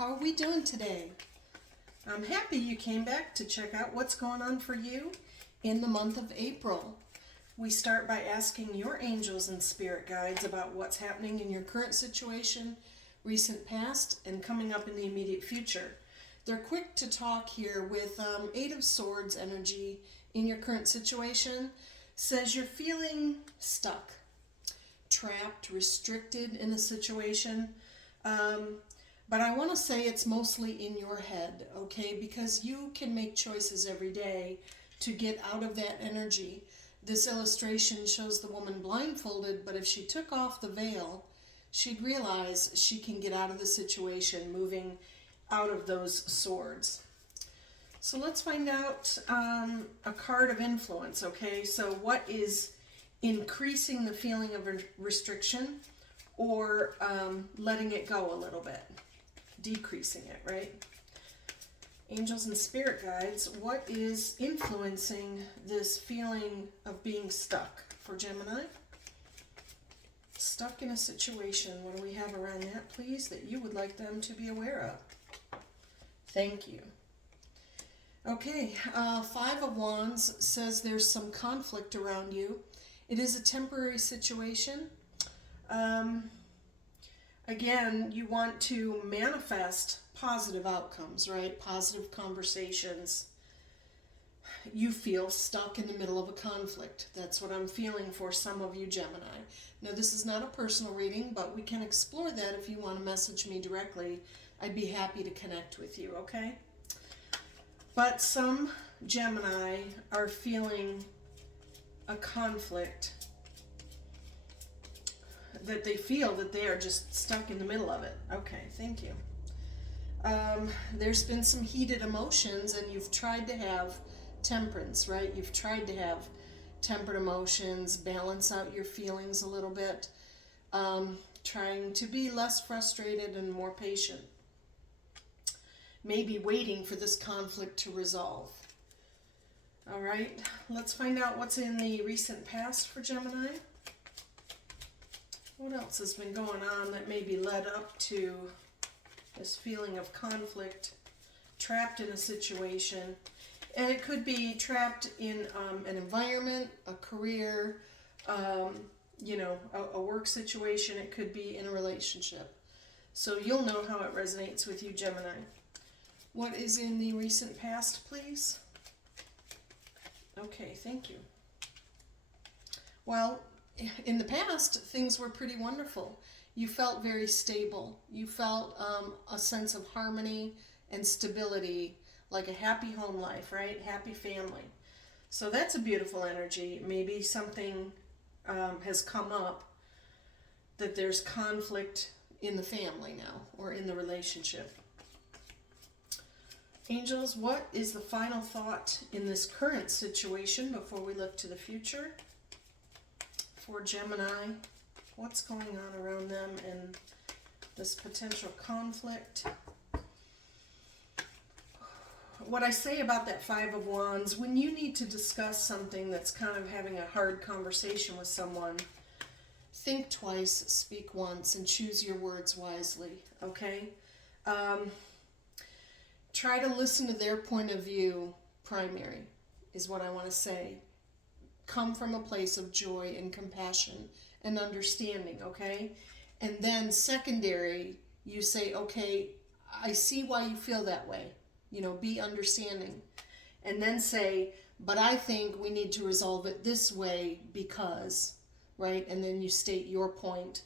How are we doing today? I'm happy you came back to check out what's going on for you in the month of April. We start by asking your angels and spirit guides about what's happening in your current situation, recent past, and coming up in the immediate future. They're quick to talk here with Eight of Swords energy in your current situation. Says you're feeling stuck, trapped, restricted in a situation. But I want to say it's mostly in your head, okay? Because you can make choices every day to get out of that energy. This illustration shows the woman blindfolded, but if she took off the veil, she'd realize she can get out of the situation, moving out of those swords. So let's find out a card of influence, okay? So what is increasing the feeling of restriction or letting it go a little bit? Decreasing it, right? Angels and spirit guides, what is influencing this feeling of being stuck for Gemini? Stuck in a situation. What do we have around that, please, that you would like them to be aware of? Thank you. Okay, Five of Wands says there's some conflict around you. It is a temporary situation. Again, you want to manifest positive outcomes, right? Positive conversations. You feel stuck in the middle of a conflict. That's what I'm feeling for some of you, Gemini. Now, this is not a personal reading, but we can explore that if you want to message me directly. I'd be happy to connect with you, okay? But some Gemini are feeling a conflict that they feel that they are just stuck in the middle of it. Okay, thank you. There's been some heated emotions and you've tried to have temperance, right? You've tried to have tempered emotions, balance out your feelings a little bit, trying to be less frustrated and more patient. Maybe waiting for this conflict to resolve. All right, let's find out what's in the recent past for Gemini. What else has been going on that maybe led up to this feeling of conflict, trapped in a situation? And it could be trapped in an environment, a career, a work situation. It could be in a relationship. So you'll know how it resonates with you, Gemini. What is in the recent past, please? Okay, thank you. Well, in the past, things were pretty wonderful. You felt very stable. You felt a sense of harmony and stability, like a happy home life, right? Happy family. So that's a beautiful energy. Maybe something has come up that there's conflict in the family now or in the relationship. Angels, what is the final thought in this current situation before we look to the future? For Gemini, what's going on around them and this potential conflict? What I say about that Five of Wands, when you need to discuss something that's kind of having a hard conversation with someone, think twice, speak once, and choose your words wisely, okay? Try to listen to their point of view primary, is what I want to say. Come from a place of joy and compassion and understanding, okay? And then secondary, you say, okay, I see why you feel that way. Be understanding. And then say, but I think we need to resolve it this way because, right? And then you state your point.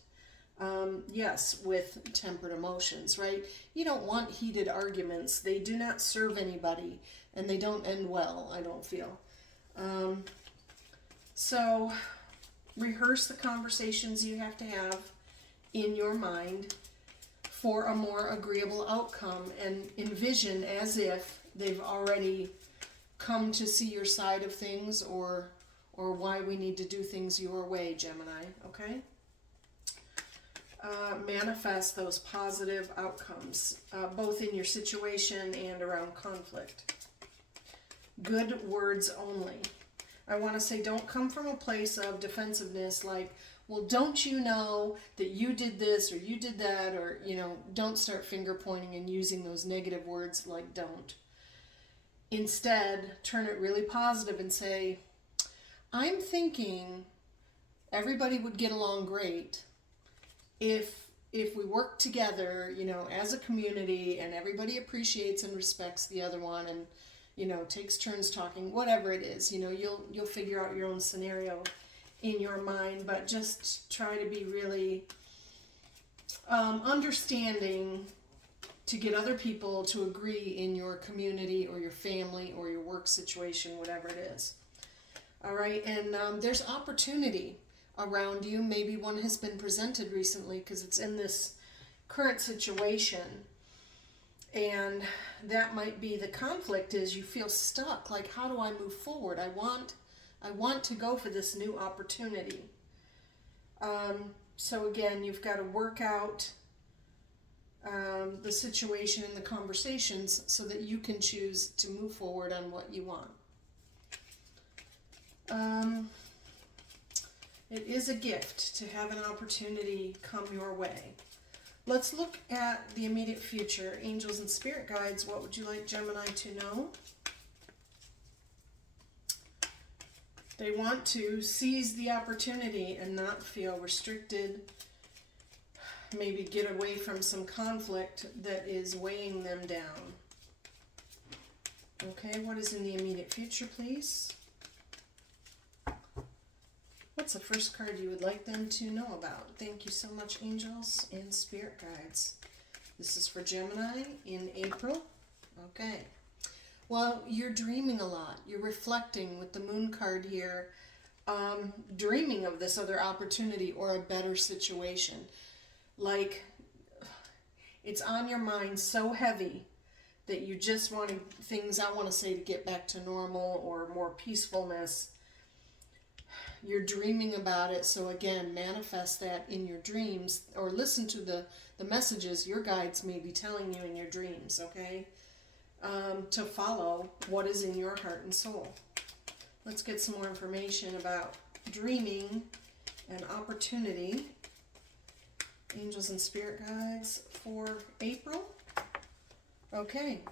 Yes, with tempered emotions, right? You don't want heated arguments. They do not serve anybody, and they don't end well, I don't feel. So rehearse the conversations you have to have in your mind for a more agreeable outcome, and envision as if they've already come to see your side of things or why we need to do things your way, Gemini, okay? Manifest those positive outcomes, both in your situation and around conflict. Good words only. I want to say don't come from a place of defensiveness like, well, don't you know that you did this or you did that, or, don't start finger pointing and using those negative words like don't. Instead, turn it really positive and say, I'm thinking everybody would get along great if we work together, as a community, and everybody appreciates and respects the other one, and takes turns talking, whatever it is. You'll figure out your own scenario in your mind, but just try to be really understanding to get other people to agree in your community or your family or your work situation, whatever it is. All right, and there's opportunity around you. Maybe one has been presented recently because it's in this current situation, and that might be the conflict. Is you feel stuck, like, how do I move forward? I want to go for this new opportunity. So again, you've got to work out the situation and the conversations so that you can choose to move forward on what you want. It is a gift to have an opportunity come your way. Let's look at the immediate future. Angels and spirit guides, what would you like Gemini to know? They want to seize the opportunity and not feel restricted. Maybe get away from some conflict that is weighing them down. Okay, what is in the immediate future, please? What's the first card you would like them to know about? Thank you so much, angels and spirit guides. This is for Gemini in April. Okay. Well, you're dreaming a lot. You're reflecting with the moon card here, dreaming of this other opportunity or a better situation. Like, it's on your mind so heavy that you just want things, I want to say, to get back to normal or more peacefulness. You're dreaming about it, so again, manifest that in your dreams, or listen to the messages your guides may be telling you in your dreams, okay? To follow what is in your heart and soul. Let's get some more information about dreaming and opportunity. Angels and spirit guides for April. Okay,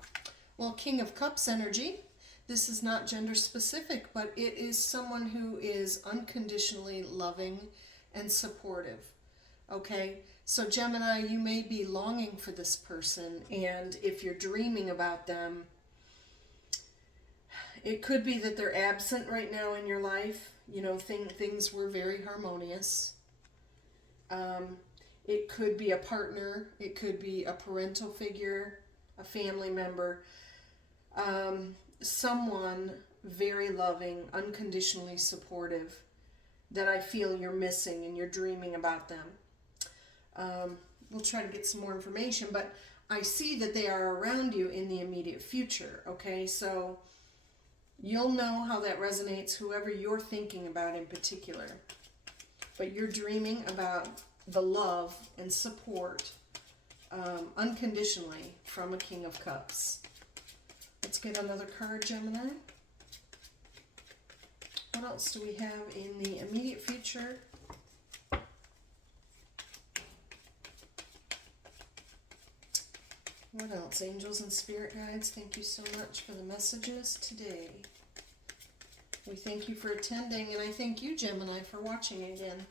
well, King of Cups energy. This is not gender specific, but it is someone who is unconditionally loving and supportive. Okay, so Gemini, you may be longing for this person, and if you're dreaming about them, it could be that they're absent right now in your life. Things were very harmonious. It could be a partner. It could be a parental figure, a family member. Someone very loving, unconditionally supportive that I feel you're missing and you're dreaming about them. We'll try to get some more information, but I see that they are around you in the immediate future, okay? So you'll know how that resonates, whoever you're thinking about in particular. But you're dreaming about the love and support unconditionally from a King of Cups. Let's get another card, Gemini. What else do we have in the immediate future? What else? Angels and spirit guides, thank you so much for the messages today. We thank you for attending, and I thank you, Gemini, for watching again.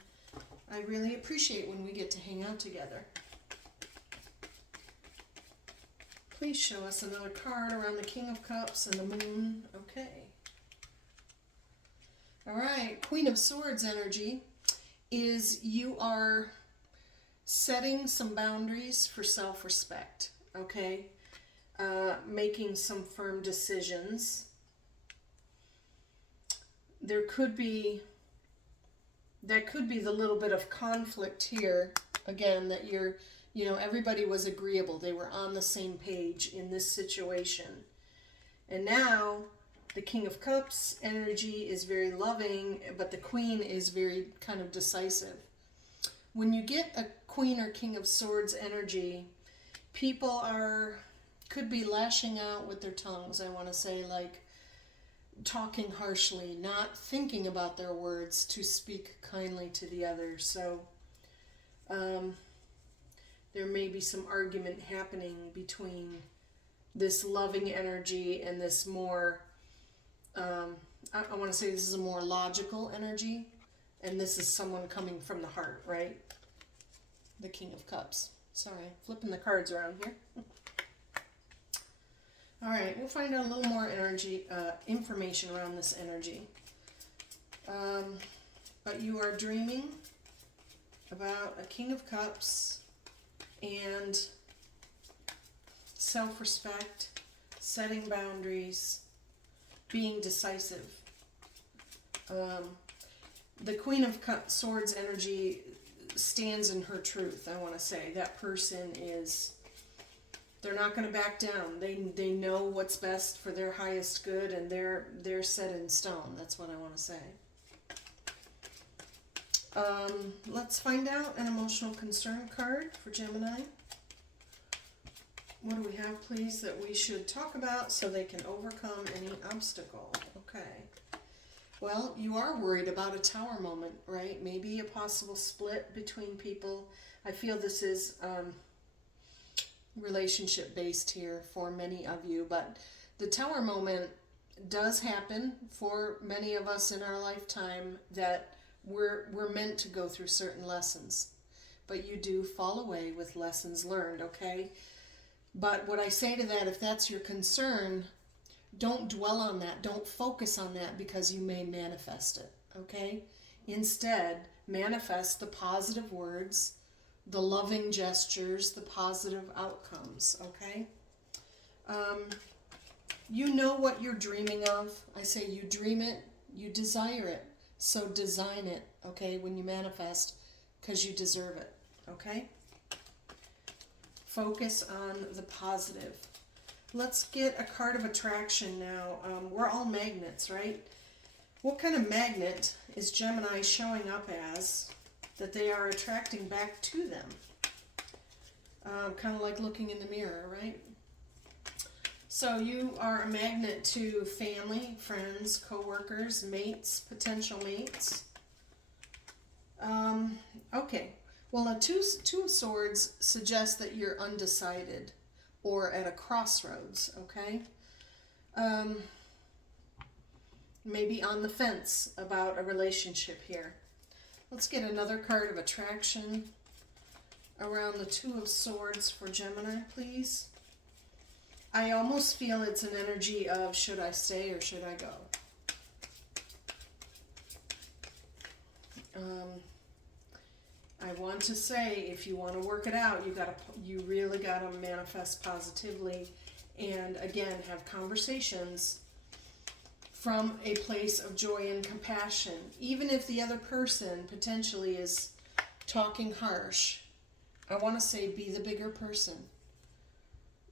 I really appreciate when we get to hang out together. Please show us another card around the King of Cups and the Moon. Okay. All right, Queen of Swords energy is you are setting some boundaries for self-respect, okay? Making some firm decisions. That could be the little bit of conflict here, again, that everybody was agreeable. They were on the same page in this situation. And now the King of Cups energy is very loving, but the Queen is very kind of decisive. When you get a Queen or King of Swords energy, people could be lashing out with their tongues, I want to say, like talking harshly, not thinking about their words to speak kindly to the other. So there may be some argument happening between this loving energy and this more, I want to say this is a more logical energy, and this is someone coming from the heart, right? The King of Cups. Sorry, flipping the cards around here. All right, we'll find out a little more energy, information around this energy. But you are dreaming about a King of Cups and self-respect, setting boundaries, being decisive. The Queen of Swords energy stands in her truth, I want to say. That person is, they're not going to back down. They know what's best for their highest good, and they're set in stone. That's what I want to say. Let's find out an emotional concern card for Gemini. What do we have, please, that we should talk about so they can overcome any obstacle? Okay. Well, you are worried about a tower moment, right? Maybe a possible split between people. I feel this is relationship based here for many of you, but the tower moment does happen for many of us in our lifetime, that we're meant to go through certain lessons, but you do fall away with lessons learned, okay? But what I say to that, if that's your concern, don't dwell on that. Don't focus on that, because you may manifest it, okay? Instead, manifest the positive words, the loving gestures, the positive outcomes, okay? You know what you're dreaming of. I say you dream it, you desire it. So design it, okay, when you manifest, because you deserve it, okay? Focus on the positive. Let's get a card of attraction now. We're all magnets, right? What kind of magnet is Gemini showing up as that they are attracting back to them? Kind of like looking in the mirror, right? So you are a magnet to family, friends, co-workers, mates, potential mates. Okay. Well, a two of Swords suggests that you're undecided or at a crossroads, okay? Maybe on the fence about a relationship here. Let's get another card of attraction around the Two of Swords for Gemini, please. I almost feel it's an energy of, should I stay or should I go? I want to say, if you want to work it out, you really gotta manifest positively, and again, have conversations from a place of joy and compassion. Even if the other person potentially is talking harsh, I want to say, be the bigger person.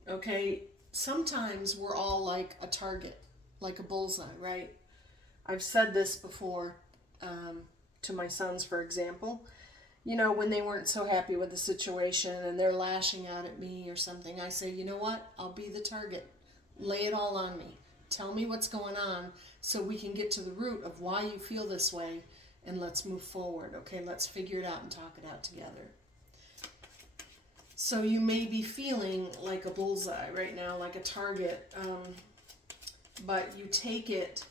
Okay, sometimes we're all like a target, like a bullseye, right? I've said this before to my sons, for example. You know, when they weren't so happy with the situation and they're lashing out at me or something, I say, you know what? I'll be the target. Lay it all on me. Tell me what's going on so we can get to the root of why you feel this way, and let's move forward. Okay, let's figure it out and talk it out together. So you may be feeling like a bullseye right now, like a target, but you take it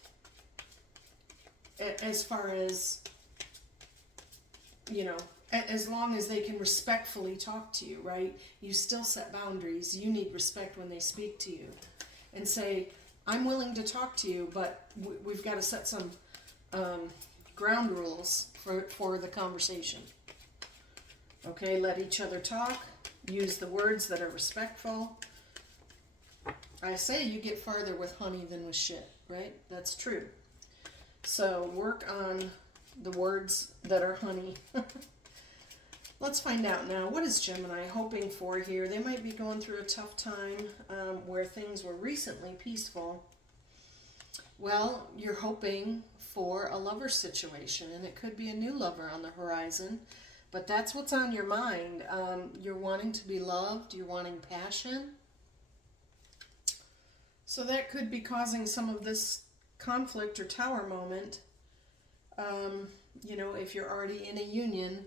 as far as, you know, as long as they can respectfully talk to you, right? You still set boundaries. You need respect when they speak to you. And say, I'm willing to talk to you, but we've got to set some ground rules for the conversation. Okay, let each other talk. Use the words that are respectful. I say you get farther with honey than with shit, right? That's true. So work on the words that are honey. Let's find out now. What is Gemini hoping for here? They might be going through a tough time where things were recently peaceful. Well, you're hoping for a lover situation, and it could be a new lover on the horizon, but that's what's on your mind. You're wanting to be loved. You're wanting passion. So that could be causing some of this conflict or tower moment, you know, if you're already in a union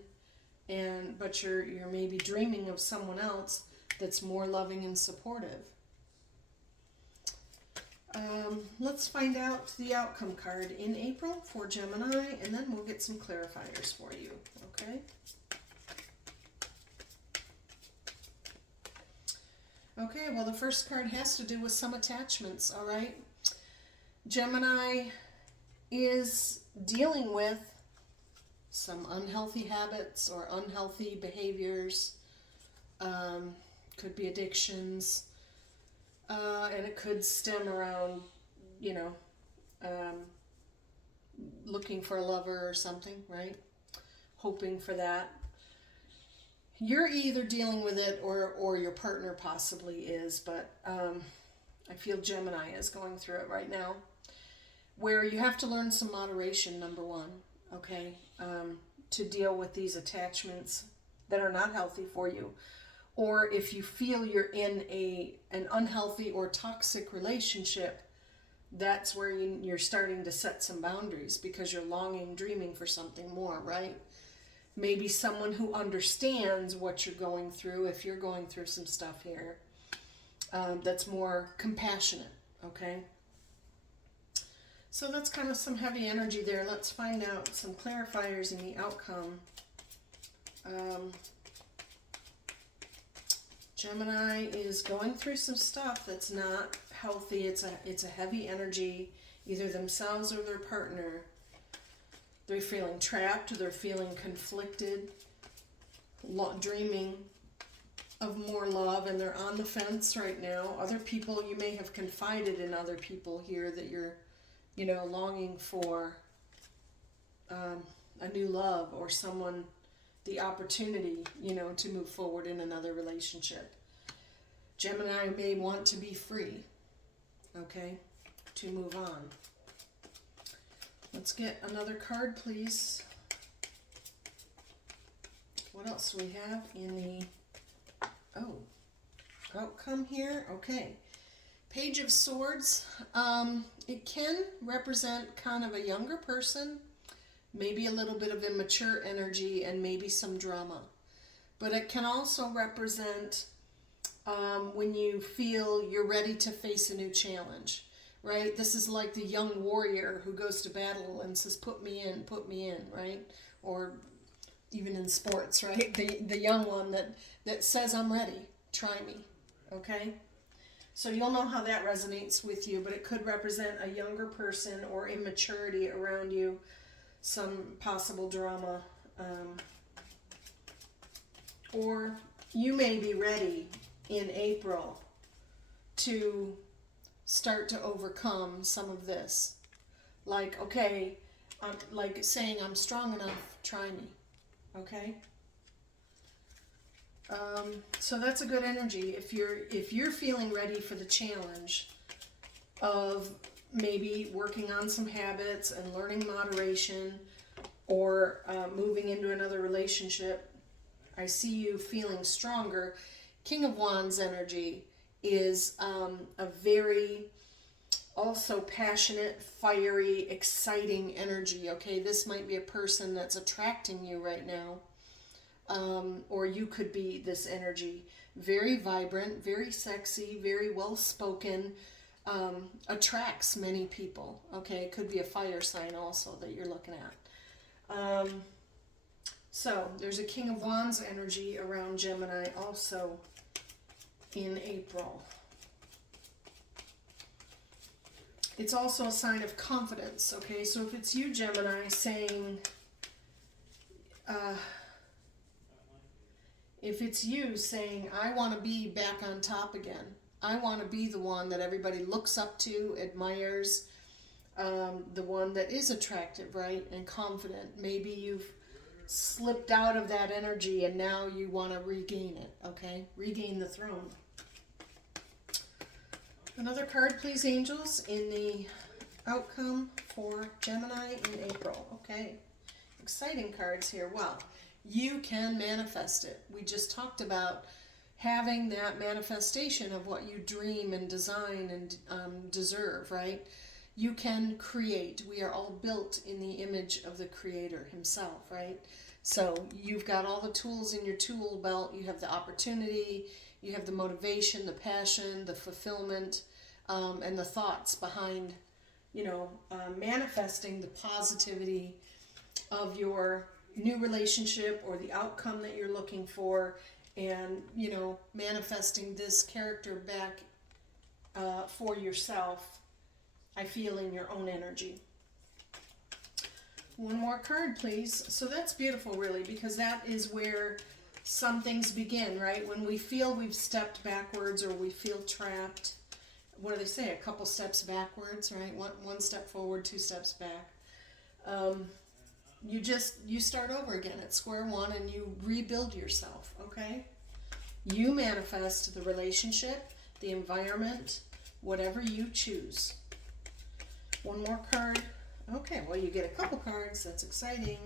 but you're maybe dreaming of someone else that's more loving and supportive. Let's find out the outcome card in April for Gemini, and then we'll get some clarifiers for you, okay? Okay, well, the first card has to do with some attachments, all right? Gemini is dealing with some unhealthy habits or unhealthy behaviors. Could be addictions. And it could stem around, you know, looking for a lover or something, right? Hoping for that. You're either dealing with it or your partner possibly is, but I feel Gemini is going through it right now, where you have to learn some moderation, number one, okay, to deal with these attachments that are not healthy for you. Or if you feel you're in an unhealthy or toxic relationship, that's where you're starting to set some boundaries because you're longing, dreaming for something more, right? Maybe someone who understands what you're going through, if you're going through some stuff here, that's more compassionate, okay? So that's kind of some heavy energy there. Let's find out some clarifiers in the outcome. Gemini is going through some stuff that's not healthy. It's a heavy energy, either themselves or their partner. They're feeling trapped, they're feeling conflicted, dreaming of more love, and they're on the fence right now. Other people, you may have confided in other people here that you're, you know, longing for a new love or someone, the opportunity, you know, to move forward in another relationship. Gemini may want to be free, okay, to move on. Let's get another card, please. What else do we have in the outcome here? Okay. Page of Swords. It can represent kind of a younger person, maybe a little bit of immature energy, and maybe some drama. But it can also represent when you feel you're ready to face a new challenge, right? This is like the young warrior who goes to battle and says, put me in, right? Or even in sports, right? The young one that says, I'm ready, try me, okay? So you'll know how that resonates with you, but it could represent a younger person or immaturity around you, some possible drama, or you may be ready in April to start to overcome some of this. Like, okay, like saying, I'm strong enough, try me, okay? So that's a good energy. If you're feeling ready for the challenge of maybe working on some habits and learning moderation, or moving into another relationship, I see you feeling stronger. King of Wands energy is a very also passionate, fiery, exciting energy, okay? This might be a person that's attracting you right now. Or you could be this energy. Very vibrant, very sexy, very well-spoken, attracts many people, okay? It could be a fire sign also that you're looking at. So there's a King of Wands energy around Gemini also in April. It's also a sign of confidence, okay? So if it's you, Gemini, saying, if it's you saying, I want to be back on top again. I want to be the one that everybody looks up to, admires, the one that is attractive, right, and confident. Maybe you've slipped out of that energy and now you want to regain it, okay? Regain the throne. Another card, please, angels, in the outcome for Gemini in April. Okay, exciting cards here. Well, you can manifest it. We just talked about having that manifestation of what you dream and design and deserve, right? You can create. We are all built in the image of the Creator himself, right? So you've got all the tools in your tool belt. You have the opportunity, you have the motivation, the passion, the fulfillment, and the thoughts behind, manifesting the positivity of your new relationship or the outcome that you're looking for, and, manifesting this character back for yourself, I feel, in your own energy. One more card, please. So that's beautiful, really, because that is where some things begin, right? When we feel we've stepped backwards or we feel trapped. What do they say? A couple steps backwards, right? One step forward, 2 steps back. You start over again at square one and you rebuild yourself, okay? You manifest the relationship, the environment, whatever you choose. One more card. Okay, well, you get a couple cards. That's exciting.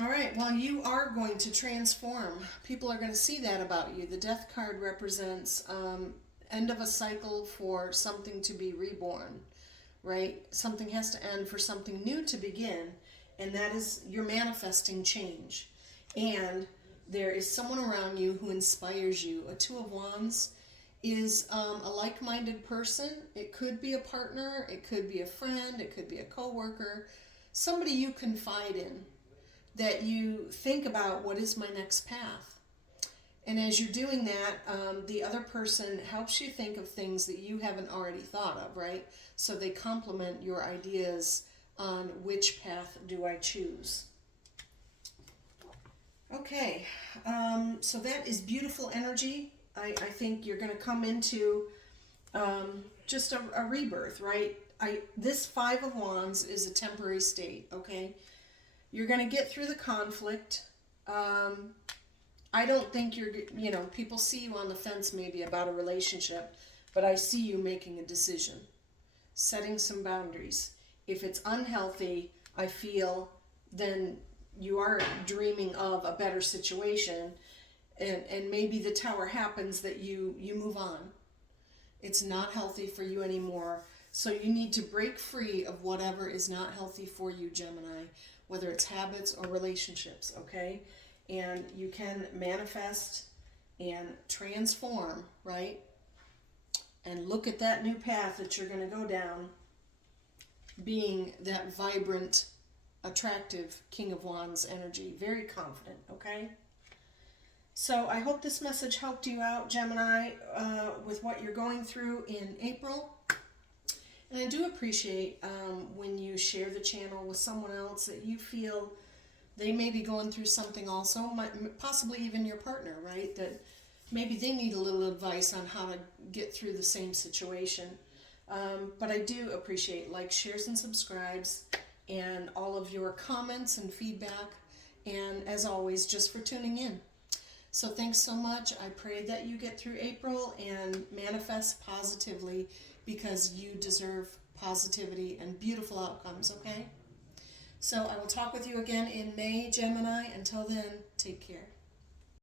All right, well, you are going to transform. People are going to see that about you. The Death card represents end of a cycle for something to be reborn, right? Something has to end for something new to begin, and that is you're manifesting change. And there is someone around you who inspires you. A Two of Wands is a like-minded person. It could be a partner, it could be a friend, it could be a coworker, somebody you confide in, that you think about, what is my next path? And as you're doing that, the other person helps you think of things that you haven't already thought of, right? So they complement your ideas on which path do I choose. Okay, so that is beautiful energy. I think you're going to come into just a rebirth, right? This Five of Wands is a temporary state, okay? You're going to get through the conflict. I don't think people see you on the fence maybe about a relationship, but I see you making a decision, setting some boundaries. If it's unhealthy, I feel, then you are dreaming of a better situation. And maybe the tower happens that you move on. It's not healthy for you anymore. So you need to break free of whatever is not healthy for you, Gemini, whether it's habits or relationships, okay? And you can manifest and transform, right? And look at that new path that you're going to go down, being that vibrant, attractive King of Wands energy. Very confident, okay? So I hope this message helped you out, Gemini, with what you're going through in April. And I do appreciate when you share the channel with someone else that you feel they may be going through something also, possibly even your partner, right? That maybe they need a little advice on how to get through the same situation. But I do appreciate likes, shares, and subscribes, and all of your comments and feedback. And as always, just for tuning in. So thanks so much. I pray that you get through April and manifest positively, because you deserve positivity and beautiful outcomes, okay? So I will talk with you again in May, Gemini. Until then, take care.